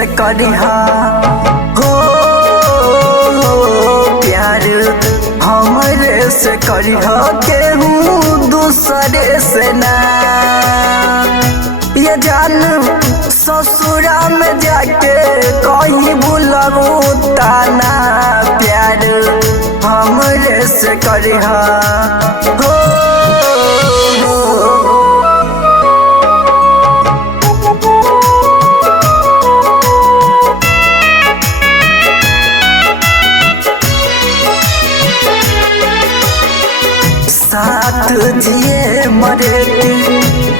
से करिहा हो प्यार हमरे से करिहा केहू दूसरे से ना। ये जान ससुरा में जाके कहीं बुलाऊ ताना प्यार हमरे से करिहा हो। साथ जिए मरे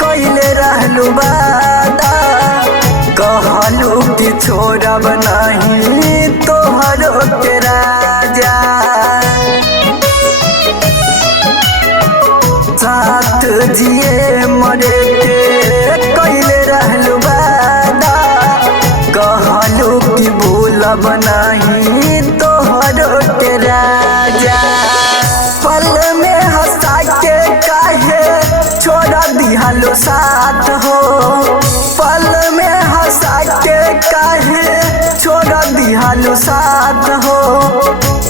कैले रहलू वादा कहलू कि छोड़ब नहीं तोहरो के राजा। साथ जिए मरे कैले रहलू वादा कहलू कि भूलब नहीं तोहरो के राजा। पल में हंसा के काहे छोड़ा दिहलो साथ हो। पल में हंसा के काहे छोड़ा दिहलो साथ हो।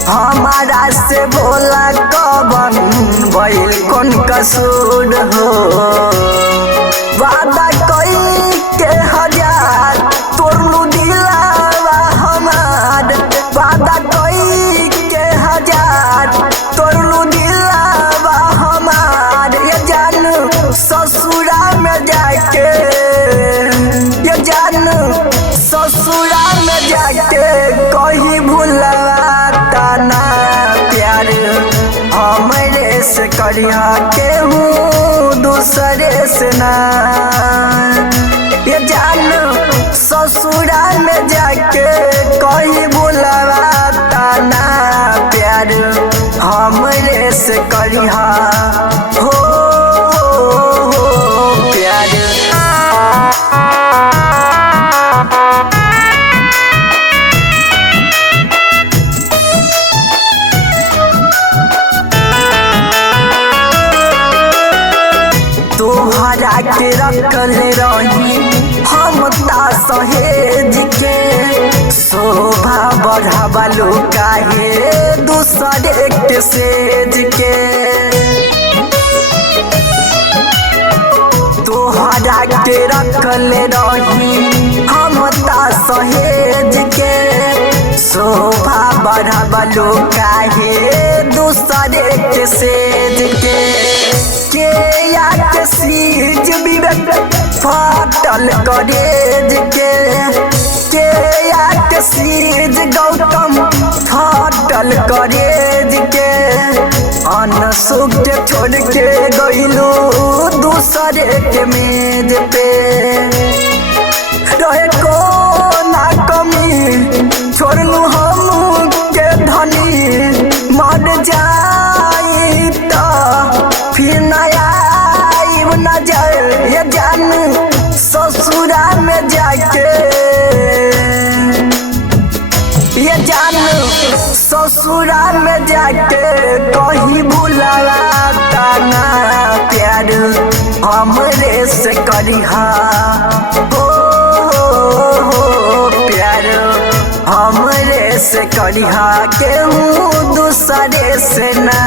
हमारा से बोला कवन भइल कौन कसूर हो। वादा कई के हजार तोड़लू दिलावा हमार। वादा कई के हजार तोड़लू दिलावा हमार। ये जान ससुरा में जाके ये जान ससुरा में जाके कहीं भूलवाता ना प्यार हमरे से करिहा केहू दूसरे से ना। ये जान ससुरा में जाके कहीं भूलवाता ना प्यार हमरे से करिहा हो प्यार। तोहरा के रखल रही हम ता सहेज के शोभा बढ़ावलो काहे दूसरे के सेज के। तोहरा के रखल रही हम ता सहेज के शोभा बढ़ावलो काहे दूसरे के सेज के। के सीज विवेक फाटल करेज के सीज गौतम फाटल करेज के। अनसुख के छोड़ के गइलू दूसरे के मेज पे। रहे को ना कमी छोड़लू हम के धनी मर जाई तो फिर नया नजर। ये जान ससुरा में जाके ये जान ससुरा में जाके कहीं भूलवाता ना प्यार हमरे से करिहा हो प्यार हमरे से करिहा केहू दूसरे से ना।